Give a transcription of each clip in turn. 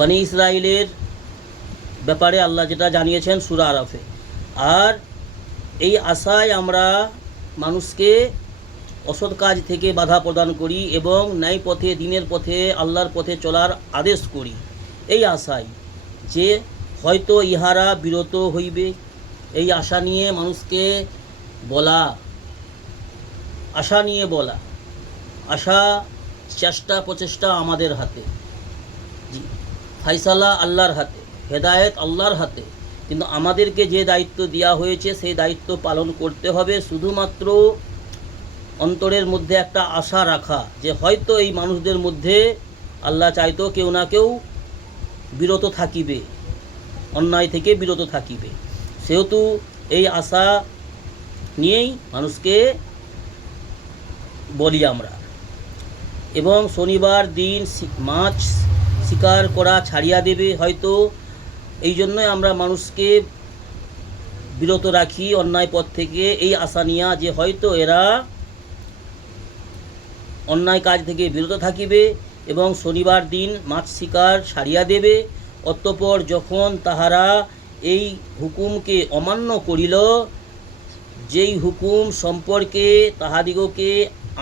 বনি ইসরাইলের ব্যাপারে আল্লাহ যেটা জানিয়েছেন সূরা আরাফে। আর এই আশায় আমরা মানুষকে অসৎ কাজ থেকে বাধা প্রদান করি এবং ন্যায় পথে, দিনের পথে, আল্লাহর পথে চলার আদেশ করি, এই আশায় যে হয়তো ইহারা বিরত হইবে। এই আশা নিয়ে মানুষকে বলা, আশা চেষ্টা প্রচেষ্টা আমাদের হাতে, ফাইসালা আল্লাহর হাতে, হেদায়েত আল্লাহর হাতে। কিন্তু আমাদেরকে যে দায়িত্ব দেওয়া হয়েছে সেই দায়িত্ব পালন করতে হবে। শুধুমাত্র অন্তরের মধ্যে একটা আশা রাখা যে হয়তো এই মানুষদের মধ্যে আল্লাহ চাইতো কেউ না কেউ বিরত থাকিবে, অন্যায় থেকে বিরত থাকিবে। সেহেতু এই আশা নিয়েই মানুষকে বলি আমরা। এবং শনিবার দিন মাছ শিকার করা ছাড়িয়া দেবে, হয়তো এই জন্যই আমরা মানুষকে বিরত রাখি অন্যায় পথ থেকে, এই আশা নিয়া যে হয়তো এরা অন্যায় কাজ থেকে বিরত থাকিবে এবং শনিবার দিন মাছ শিকার ছাড়িয়া দেবে। অতঃপর যখন তাহারা এই হুকুমকে অমান্য করিল, যেই হুকুম সম্পর্কে তাহাদিগকে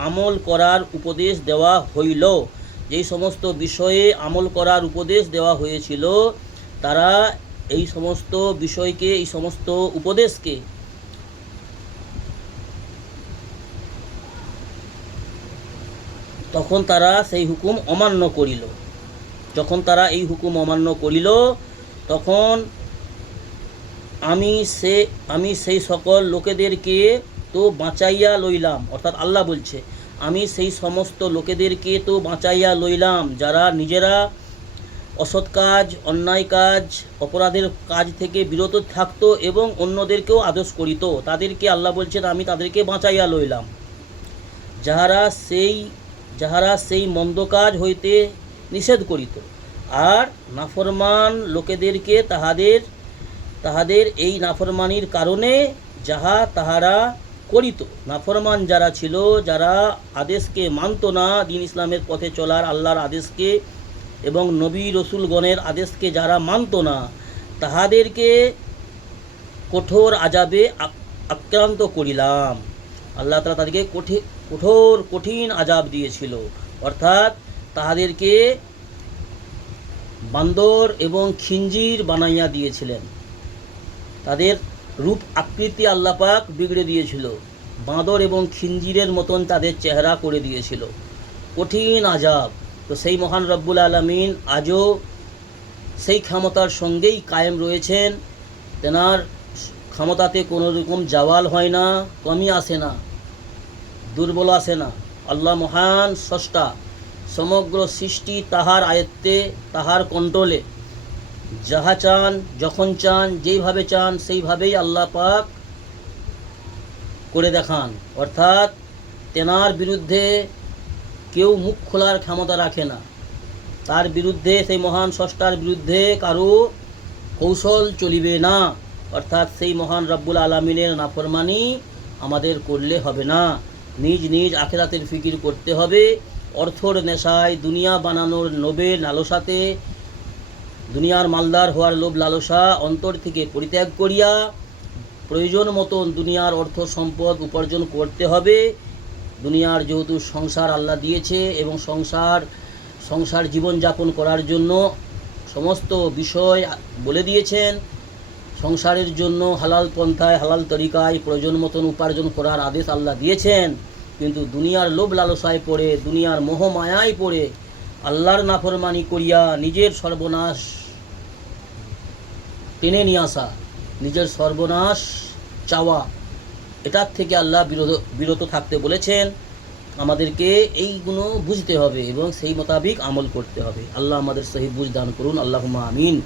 আমল করার উপদেশ দেওয়া হইল, যেই সমস্ত বিষয়ে আমল করার উপদেশ দেওয়া হয়েছিল, তারা এই সমস্ত বিষয়কে, এই সমস্ত উপদেশকে তখন তারা সেই হুকুম অমান্য করিল। যখন তারা এই হুকুম অমান্য করিল, তখন আমি সেই সকল লোকেদেরকে তো বাঁচাইয়া লইলাম, অর্থাৎ আল্লাহ বলছে, আমি সেই সমস্ত লোকেদেরকে তো বাঁচাইয়া লইলাম যারা নিজেরা অসৎ কাজ, অন্যায় কাজ, অপরাধের কাজ থেকে বিরত থাকতো এবং অন্যদেরকেও আদেশ করিত। তাদেরকে আল্লাহ বলছেন আমি তাদেরকে বাঁচাইয়া লইলাম। যাহারা সেই মন্দ কাজ হইতে নিষেধ করিত, আর নাফরমান লোকেদেরকে তাহাদের এই নাফরমানির কারণে যাহা তাহারা করিত, নাফরমান যারা ছিল, যারা আদেশকে মানত না, দ্বীন ইসলামের পথে চলার আল্লাহর আদেশকে এবং নবী রসুলগণের আদেশকে যারা মানত না, তাহাদেরকে কঠোর আযাবে আক্রান্ত করিলাম। আল্লাহ তাআলা তাদেরকে কঠিন আযাব দিয়েছিল, অর্থাৎ তাহাদেরকে বান্দর এবং খিঞ্জির বানাইয়া দিয়েছিলেন। তাদের রূপ আকৃতি আল্লাহ পাক বিগড়ে দিয়েছিল, বাঁদর এবং খিঞ্জিরের মতন তাদের চেহারা করে দিয়েছিল, কঠিন আযাব। তো সেই মহান রব্বুল আলামিন আজও সেই ক্ষমতার সঙ্গেই কায়েম রয়েছেন। তেনার ক্ষমতাতে কোনো রকম জাওয়াল হয় না, কমই আসে না, দুর্বল আসে না। আল্লাহ মহান স্রষ্টা, সমগ্র সৃষ্টি তাহার আয়ত্তে, তাহার কন্ট্রোলে। যাহা চান, যখন চান, যেইভাবে চান সেইভাবেই আল্লাহ পাক করে দেখান। অর্থাৎ তেনার বিরুদ্ধে কেউ মুখ খোলার ক্ষমতা রাখে না। তার বিরুদ্ধে, সেই মহান স্রষ্টার বিরুদ্ধে কারো কৌশল চলিবে না। অর্থাৎ সেই মহান রব্বুল আলামিনের নাফরমানি আমাদের করলে হবে না। নিজ নিজ আখিরাতের ফিকির করতে হবে। অর্থর নেশায়, দুনিয়া বানানোর লোভে লালসাতে, দুনিয়ার মালদার হওয়ার লোভ লালসা অন্তর থেকে পরিত্যাগ করিয়া প্রয়োজন মতন দুনিয়ার অর্থ সম্পদ উপার্জন করতে হবে। দুনিয়ার যেহেতু সংসার আল্লাহ দিয়েছে এবং সংসার জীবনযাপন করার জন্য সমস্ত বিষয় বলে দিয়েছেন। সংসারের জন্য হালাল পন্থায়, হালাল তরিকায় প্রয়োজন মতন উপার্জন করার আদেশ আল্লাহ দিয়েছেন। কিন্তু দুনিয়ার লোভ লালসায় পড়ে, দুনিয়ার মোহমায়ায় পড়ে আল্লাহর নাফরমানি করিয়া নিজের সর্বনাশ টেনে নিয়ে আসা, নিজের সর্বনাশ চাওয়া, এটার থেকে আল্লাহ বিরত থাকতে বলেছেন। আমাদেরকে এইগুলো বুঝতে হবে এবং সেই মোতাবিক আমল করতে হবে। আল্লাহ আমাদের সহি বুঝ দান করুন। আল্লাহুম্মা আমিন।